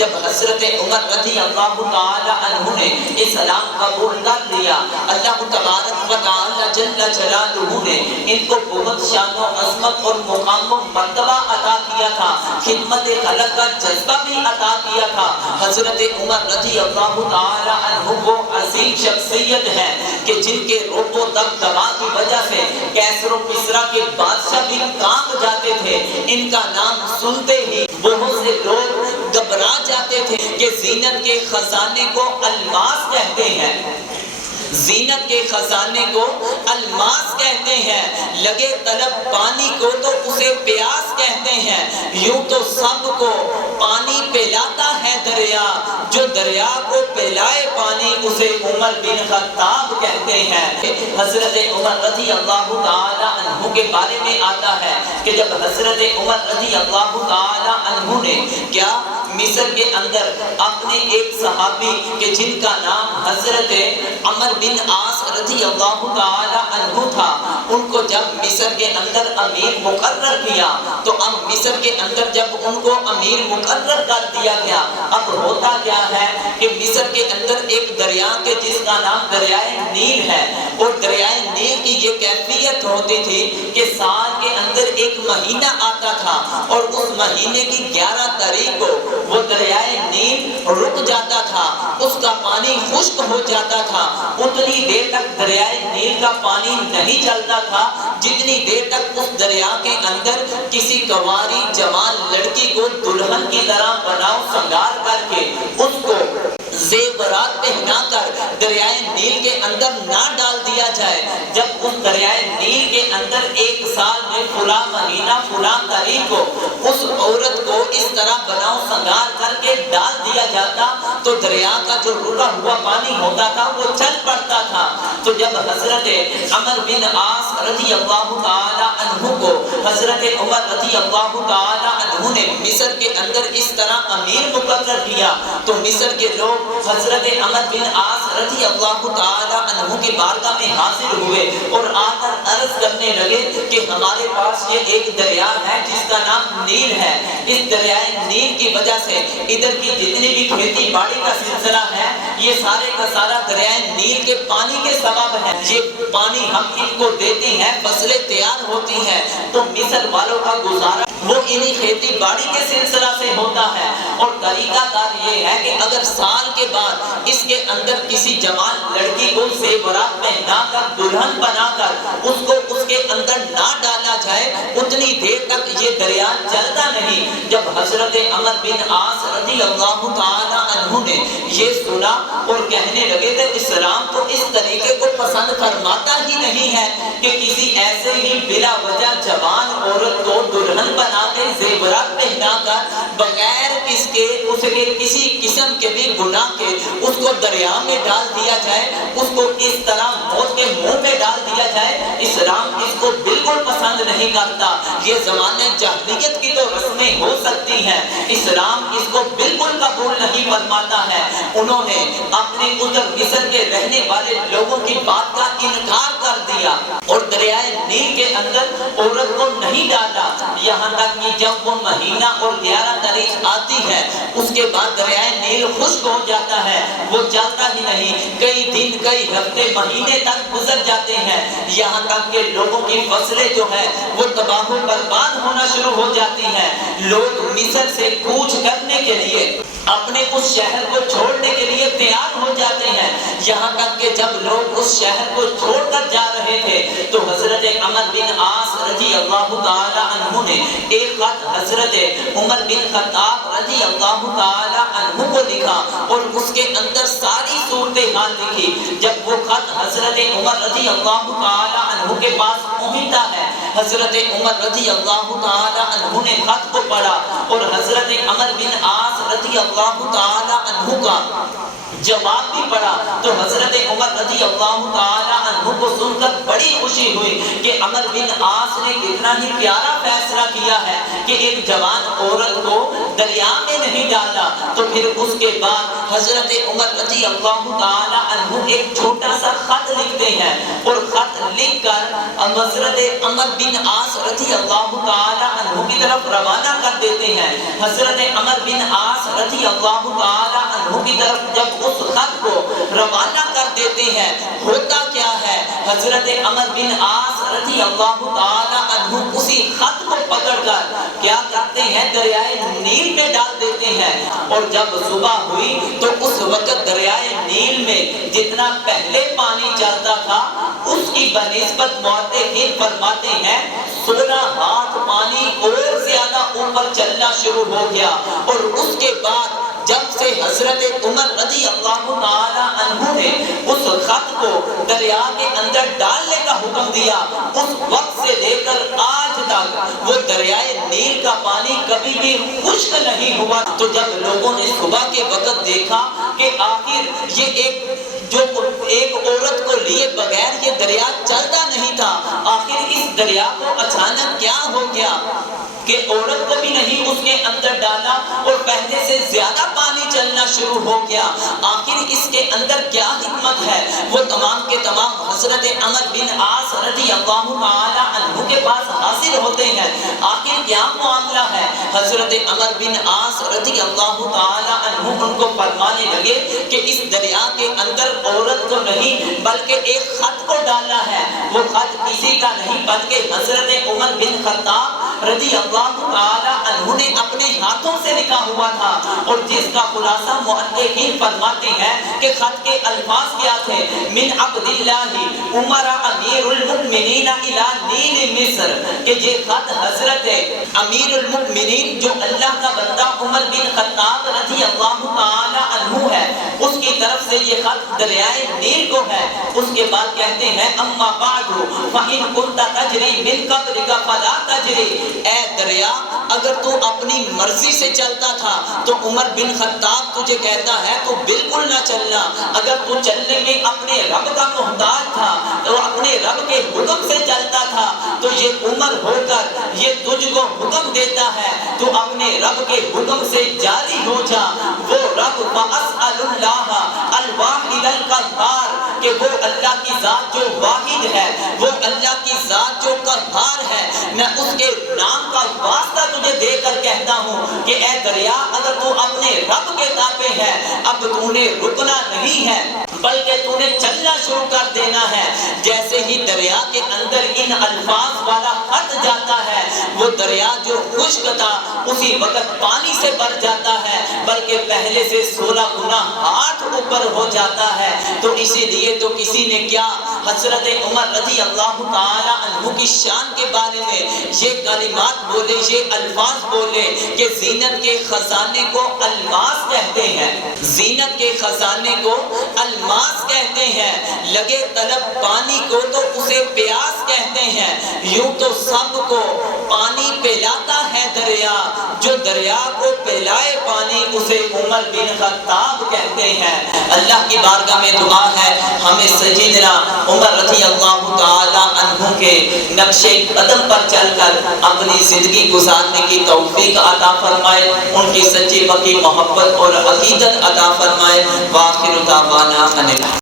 جب حضرت عمر رضی اللہ تعالی عنہ نے اسلام قبول کر لیا، اللہ تبارک و تعالی جل جلالہ نے ان کو بہت شان و عظمت اور مقام و مرتبہ عطا کیا تھا، خدمت خلق کا جذبہ بھی عطا کیا تھا۔ حضرت عمر رضی اللہ تعالی عنہ وہ عظیم شخصیت ہے کہ جن کے رعب و دبدبا کی وجہ سے کیسر و کسریٰ کے بادشاہ بھی کانپ جاتے تھے۔ ان کا نام سنتے ہی بہت سے لوگ گھبرا جاتے تھے کہ زینت کے خزانے کو الماس کہتے ہیں، زینت کے خزانے کو الماس کہتے ہیں، لگے طلب پانی کو تو اسے پیاس کہتے ہیں۔ یوں تو سب کو پانی پلاتا ہے دریا، جو دریا کو پلائے پانی اسے عمر بن خطاب کہتے ہیں۔ حضرت عمر رضی اللہ تعالی عنہ کے بارے میں آتا ہے کہ جب حضرت عمر رضی اللہ تعالی عنہ نے کیا مصر کے اندر اپنے ایک صحابی کہ جن کا نام حضرت عمر بن عاص رضی اللہ تعالی عنہ تھا، ان کو جب مصر کے اندر امیر مقرر کیا تو اب مصر کے اندر جب ان کو امیر مقرر کر دیا گیا، اب ہوتا کیا ہے کہ مصر کے اندر ایک دریا کے جس کا نام دریائے نیل ہے، اور دریائے نیل کی یہ کیفیت ہوتی تھی کہ سال کے اندر ایک مہینہ آتا تھا اور اس مہینے کی 11 تاریخ کو وہ دریائے نیل رک جاتا تھا، اس کا پانی خشک ہو جاتا تھا۔ اتنی دیر تک دریائے نیل کا پانی نہیں چلتا تھا جتنی دیر تک اس دریا کے اندر کسی کنواری جوان لڑکی کو دلہن کی طرح بناؤ سنگار کر کے اس کو زیورات پہنا کر دریائے نیل کے اندر نہ ڈال دیا جائے۔ جب اس دریائے نیل کے اندر ایک سال میں فلاں مہینہ فلاں تاریخ کو اس عورت کو اس طرح بناؤ سنگار کر کے ڈال دیا جاتا تو دریا کا جو رکا ہوا پانی ہوتا تھا وہ چل پڑتا تھا۔ تو جب حضرت عمر بن عاص رضی اللہ تعالی عنہ کو حضرت عمر رضی اللہ تعالی عنہ نے مصر کے اندر اس طرح امیر مقرر کیا تو مصر کے لوگ حضرت عمر بن عاص رضی اللہ تعالی عنہ کی بارگاہ میں حاضر ہوئے اور آ کر عرض کرنے لگے کہ ہمارے پاس یہ ایک دریا ہے جس کا نام نیل ہے، اس دریائے نیل کی وجہ سے ادھر کی جتنی بھی کھیتی باڑی کا سلسلہ ہے یہ سارے کا سارا دریائے نیل کے پانی کے سبب ہے، یہ پانی ہم ان کو دیتے ہیں، فصلیں تیار ہوتی ہیں تو مصر والوں کا گزارا وہ انہی کھیتی باڑی کے سلسلہ سے ہوتا ہے۔ اور طریقہ کار یہ ہے کہ اگر سال کے بعد اس کے اندر کسی جوان لڑکی کو زیورات پہنا کر دلہن بنا کر اس کو اس کے اندر نہ ڈالا جائے اتنی دیر تک یہ دریا چلتا نہیں۔ جب حضرت عمر بن عاص رضی اللہ تعالی عنہ نے یہ سنا اور کہنے لگے کہ اسلام تو اس طریقے کو پسند فرماتا ہی نہیں ہے کہ کسی ایسے ہی بلا وجہ جوان عورت کو دلہن بنا کے زیورات پہنا کر بغیر اس کے اس کے کسی قسم کے بھی گناہ کے اس کو دریا میں ڈال دیا جائے، اس کو اس طرح موت کے منہ میں ڈال دیا جائے۔ اسلام اس کو بالکل پسند نہیں کرتا۔ یہ زمانے جاہلیت کی تو رسمیں ہو سکتی ہیں، اسلام اس کو بالکل قبول نہیں فرماتا ہے۔ انہوں نے اپنے ادھر مصر کے رہنے والے لوگوں کی بات کا انکار کر دیا اور دریائے نیل کے اندر عورت کو نہیں ڈالا، یہاں تک کہ جب وہ مہینہ اور 11 تاریخ آتی ہے اس کے بعد دریائے نیل خشک ہو جاتا ہے، وہ چلتا ہی نہیں، کئی دن کئی ہفتے مہینے تک گزر جاتے ہیں، یہاں تک کہ لوگوں کی فصلیں جو ہے وہ تباہ و برباد ہونا شروع ہو جاتی ہیں۔ لوگ مصر سے کوچ کرنے کے لیے اپنے اس شہر کو چھوڑنے کے لیے تیار ہو جاتے ہیں، یہاں تک کہ جب لوگ اس شہر کو چھوڑ کر جا رہے تھے تو حضرت عمر بن عاص رضی اللہ تعالی عنہ نے ایک خط حضرت عمر بن خطاب رضی اللہ تعالی عنہ کو لکھا اور اس کے اندر ساری صورتحال لکھی۔ جب وہ خط حضرت عمر رضی اللہ تعالی عنہ کے پاس پہنچتا ہے، حضرت عمر رضی اللہ تعالی عنہ نے خط کو پڑھا اور حضرت عمر بن عاص رضی اللہ تعالی عنہ کا جواب بھی پڑھا تو حضرت عمر رضی اللہ تعالی عنہ کو سن کر بڑی خوشی ہوئی کہ عمر بن عاص نے کتنا ہی پیارا فیصلہ کیا ہے کہ ایک جوان عورت کو دریا میں نہیں ڈالا۔ تو پھر اس کے بعد حضرت عمر رضی اللہ تعالی عنہ ایک چھوٹا سا خط لکھتے ہیں اور خط لکھ کر حضرت عمر بن عاص رضی اللہ تعالی عنہ کی طرف روانہ کر دیتے ہیں۔ حضرت عمر بن عاص رضی اللہ تعالی عنہ کی طرف جب اس خط کو روانہ کر دیتے ہیں، ہوتا کیا ہے، حضرت عمر بن عاص رضی اللہ تعالی عنہ اسی خط کو پکڑ کر کیا کرتے ہیں، دریائے نیل میں ڈال دیتے ہیں۔ اور جب صبح ہوئی تو اس وقت دریائے نیل میں جتنا پہلے پانی چلتا تھا اس کی بنسبت مورخین فرماتے ہیں 16 ہاتھ پانی اور زیادہ اوپر چلنا شروع ہو گیا۔ اور اس کے بعد جب سے حضرت عمر رضی اللہ تعالی عنہ نے اس خط کو دریا کے اندر ڈالنے کا حکم دیا، اس وقت سے لے کر آج تک وہ دریائے نیل کا پانی کبھی بھی خشک نہیں ہوا۔ تو جب لوگوں نے صبح کے وقت دیکھا کہ آخر یہ ایک عورت کو لیے بغیر یہ دریا چلتا نہیں تھا، آخر اس دریا کو اچانک کیا ہو گیا کہ عورت کو بھی نہیں اس کے اندر ڈالا اور پہلے سے زیادہ پانی چلنا شروع ہو گیا، آخر اس کے اندر کیا حکمت ہے؟ وہ تمام کے تمام حضرت عمر بن عاص رضی اللہ تعالی عنہ کے پاس حاضر ہوتے ہیں۔ آخر کیا معاملہ ہے؟ حضرت عمر بن عاص رضی اللہ تعالی عنہ ان کو فرمانے لگے کہ اس دریا کے اندر عورت کو نہیں بلکہ ایک خط کو ڈالا ہے، وہ خط کسی کا نہیں بلکہ حضرت عمر بن خطاب رضی اللہ تعالی عنہ نے اپنے ہاتھوں سے لکھا ہوا تھا، اور جس کا خلاصہ مؤرخین فرماتے ہیں کہ خط کے الفاظ کیا تھے، من عبد اللہ عمر امیر المؤمنین الی نیل مصر، کہ یہ خط حضرت امیر المؤمنین جو اللہ کا بندہ عمر بن خطاب رضی اللہ تعالی عنہ ہے اس کی طرف سے یہ خط دریائے نیل کو ہے۔ اس کے بعد کہتے ہیں اما بعد فإن كنت تجری من قبلک فلا تجری، اے دریا اگر تو اپنی مرضی سے چلتا تھا تو عمر بن خطاب تجھے کہتا ہے تو بالکل نہ چلنا، اگر تو چلنے میں اپنے رب کا محتاج تھا تو اپنے رب کے حکم سے چلتا تھا تو یہ عمر ہو کر یہ تجھ کو حکم دیتا ہے تو اپنے رب کے حکم سے جاری ہو جا۔ وہ رب فَأَسْأَلُ اللَّهَ الْوَاحِدَ الْقَهَّارَ، کہ وہ اللہ کی ذات جو واحد ہے، وہ اللہ کی ذات جو قہار ہے، میں اس کے نام کا واسطہ تجھے دے کر کہتا ہوں کہ اے دریا اگر تو اپنے رب کے تابع ہے اب تو نے رکنا نہیں ہے بلکہ تو نے چلنا شروع کر دینا ہے۔ جیسے ہی دریا کے اندر ان الفاظ والا خط جاتا ہے وہ دریا جو خشک تھا اسی وقت پانی سے بھر جاتا ہے بلکہ پہلے سے 16 گنا ہاتھ اوپر ہو جاتا ہے۔ تو اسی لیے تو کسی نے کیا حضرت عمر رضی اللہ تعالی عنہ کی شان کے بارے میں یہ کلمات بولے، یہ الفاظ بولے کہ زینت کے خزانے کو الماس کہتے ہیں، زینت کے خزانے کو الماس کہتے ہیں، لگے طلب پانی کو تو اسے پیاس کہتے ہیں۔ یوں تو سب کو پانی پلاتا ہے دریا، جو دریا کو پلائے پانی اسے عمر بن خطاب کہتے ہیں۔ اللہ کی بارگاہ میں دعا ہے ہمیں سیدنا عمر رضی اللہ تعالی عنہ کے نقش قدم پر چل کر اپنی زندگی گزارنے کی توفیق عطا فرمائے، ان کی سچی پکی محبت اور عقیدت عطا فرمائے۔ وآخر دعوانا